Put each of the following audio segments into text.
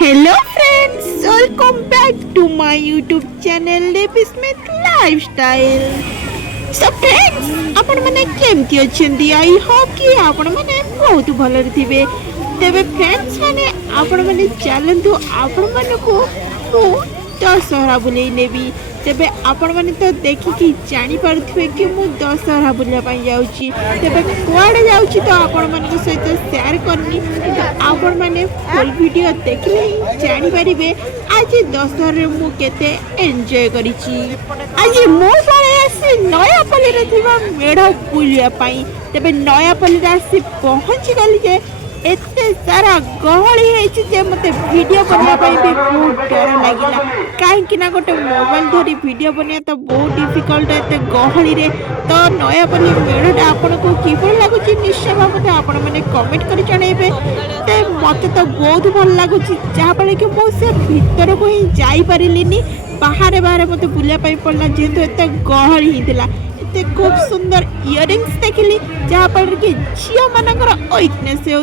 Hello friends, welcome back to my YouTube channel Liv Smith lifestyle. So friends, आपण माने केमती अछंती? I hope कि आपण माने बहुत भले थिबे। तेबे फ्रेंड्स माने आपण माने चलंतु आपण मानको दशहरा बुले नेबी। तेबे आपण माने तो देखिकी जानी पारुथिबे कि मु दशहरा बुलिया पई जाउची। तेबे कुआडे जाउची तो आपण मानक सहित शेयर करनी, तो आपण माने फुल वीडियो देखले जानी परिबे आज दशहरा मु केते एन्जॉय करिची। आज मु पळे आसी नयापल्ली रे थिबा मेढ बुलिया पई। तेबे नयापल्ली रे आसी पहुंची गली जे एते सारा गहली है जे मते वीडियो बनवा भी बहुत डर लगिला। कहीं ना गोटे मोबाइल धरी वीडियो बनिया तो बहुत डिफिकल्ट एते गहली रे। तो नयापल्ली मेढ़ा आपन को किपर लगुच निश्चय भाव आपण मैंने कमेंट कर जणेबे। ते मते तो बहुत भल लगुच, जहाँ फल कि मो से भीतर को ही जाई परिलिनी। बाहर बाहर मते बुलिया पई पड़ला जेहेतु एते गहली हिथिला। एते खूब सुंदर इयरिंग्स देखली, जहाँ पर कि झियो मानकर वीकनेस है।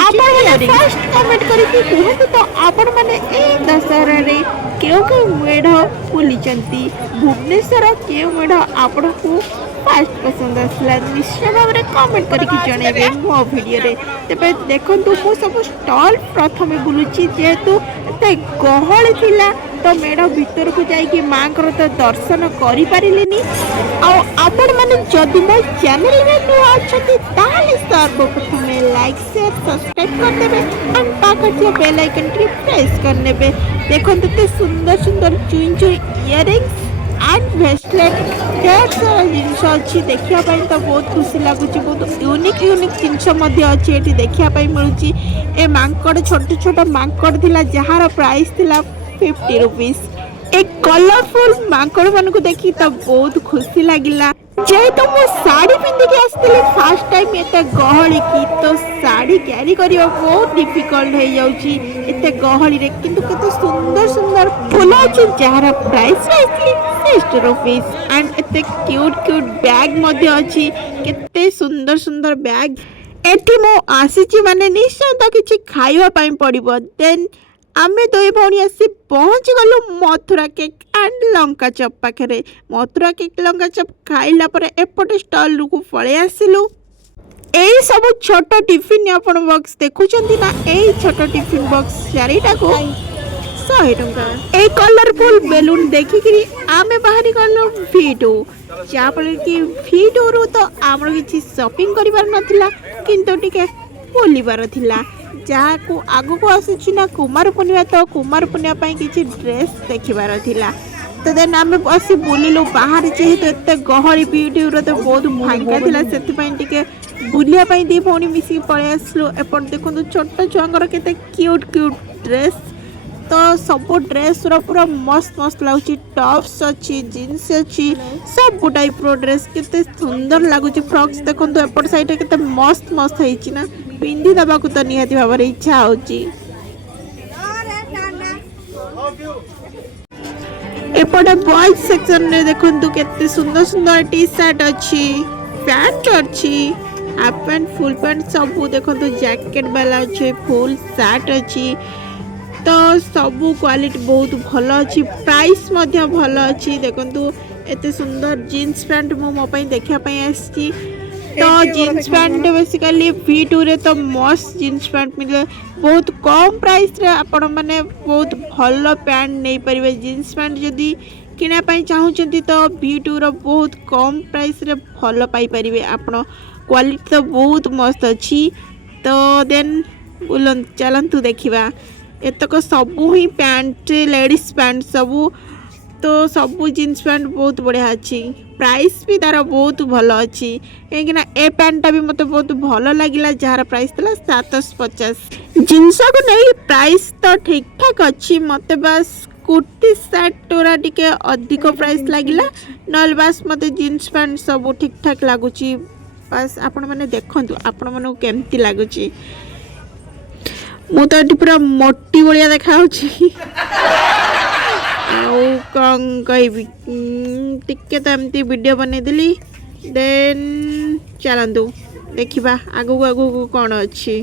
फर्स्ट कमेंट करके कहतु तो आपण माने ए दशहरा रे केउ केउ मेढ बुलीचंती, भुवनेश्वर केउ मेढ आपण को फर्स्ट पसंद आसला निश्चय भाव में कमेंट करके जणेबे मो वीडियो रे। तबे देखंतु मु सब स्टॉल प्रथमे बुलुची जेहेतु एते गहली थिला, तो मेढ भीतर को जाइए माँ तो दर्शन करि पारिलिनी। आपण माने जदि मो चैनल में नुआ अछती ताले सर्वप्रथम लाइक शेयर सब्सक्राइब कर देबे एंड पाखा बेल आइकन टी प्रेस कर नेबे। देखंतु ते सुंदर सुंदर चुई चुई इयरिंग्स एंड ब्रेसलेट ढेर सारा जिनस अच्छी देखा तो बहुत खुशी लगुच। बहुत यूनिक यूनिक जिनस अच्छी देखा मिलूँ। ए मांकड़ छोट छोट मांकड़ थिला जार प्राइस थिला 50 रुपीस। एक कलरफुल मांकड़ मान को देखी तो बहुत खुशी लगिला। जेहेतु मु साड़ी पिंधिकी आसती फास्ट टाइम एते गहली की, तो साड़ी कैरी करने बहुत डिफिकल्ट हो जाउची एते गहली रे। किंतु केते सुंदर सुंदर फूल अछि जार प्राइस 60 रुपीस एंड एते क्यूट क्यूट बैग मध्ये अछि। केते सुंदर सुंदर बैग एठी मो आसीची माने निश्चय तो किछि खाइबा पई पड़िबो। देन आमे दुई भौणी आसी पहुँची गलु मथुरा केक एंड लंका चप पाखे। मथुरा केक लंका चप खाइला पर एपटे स्टॉल को पळे आसिलु। एई सब छोट टिफिन आपण बॉक्स देखुचंती ना, एई छोट टिफिन बॉक्स चारिटा को 100 टंका। ए कलरफुल बेलून देखिकरी आमे बाहरी गलु वीटू, जा फल कि वीटू रु तो आमर किछि शॉपिंग करिबार नथिला, किंतु टिके बोलिबार थिला। जहाँ को आगु को आसुची ना कुमार पूर्णिमा, तो कुमार पूर्णिमा किसी ड्रेस देखिबार थिला। तो देन आमे बसी बुलिलु बाहर, जेहेतु एते गहली वीडियो तो बहुत फांका थिला, सेति पई टिके बुलिया पई दी भौणी मिसी पळे आसलु। एपट देखंतु छोट छुआंकर केते क्यूट क्यूट ड्रेस, तो सब ड्रेस पूरा मस्त मस्त लगुच। टॉप्स अच्छी, जीन्स अच्छी, सब टाइप रो ड्रेस केते सुंदर लगुच। फ्रॉक्स देखंतु एपट साइड केते मस्त मस्त हेछि ना, पिंधि दबा को तो निहाती भाव इच्छा होची। एपटे बॉयज सेक्शन रे देखंतु केते सुंदर सुंदर टी शर्ट अच्छी, पैंट अच्छी, हाफ पैंट फुल पैंट सब देखंतु, जैकेट वाला अच्छे, फुल शर्ट अच्छी। तो सब क्वालिटी बहुत भल अच्छी, प्राइस मध्य भल अच्छी। देखंतु एते सुंदर जीन्स पैंट मो पई देखा पई आसी। तो जीन्स पैंट बेसिकली V2 रे तो मस्त जीन्स पैंट मिले, बहुत कम प्राइस रे आपण माने बहुत भल पैंट नहीं परिबे। जीन्स पैंट जदी किना पई चाहउचंती तो V2 रो बहुत कम प्राइस रे भल पाई परिबे आपण। क्वालिटी तो बहुत मस्त अच्छी। तो देन बुलन चलंतु देखिबा एतक सबू ही पैंट, लेडीज पैंट सबू, तो सबू जीन्स पैंट बहुत बढ़िया अच्छी। प्राइस भी तार बहुत भल अच्छी, कहीं ए पैंटा भी मत बहुत भल लगिला, जार प्राइस था 750। जिनस को नहीं प्राइस तो ठीक ठाक अच्छी, मत बस कुर्ती शर्ट टोरा टिके अधिक प्राइस लगिला, नल बस मत जीन्स पैंट सब ठीक ठाक लगुच। बस आपण मैंने देखंतु आपण मन केमती लगुच। मु तो ये पूरा मोटी भाया देखा कौन कहबी, टिके तो एमती वीडियो बनईदेली। देन चलतु ଦେଖିବା ଆଗକୁ ଆଗକୁ କ'ଣ ଅଛି।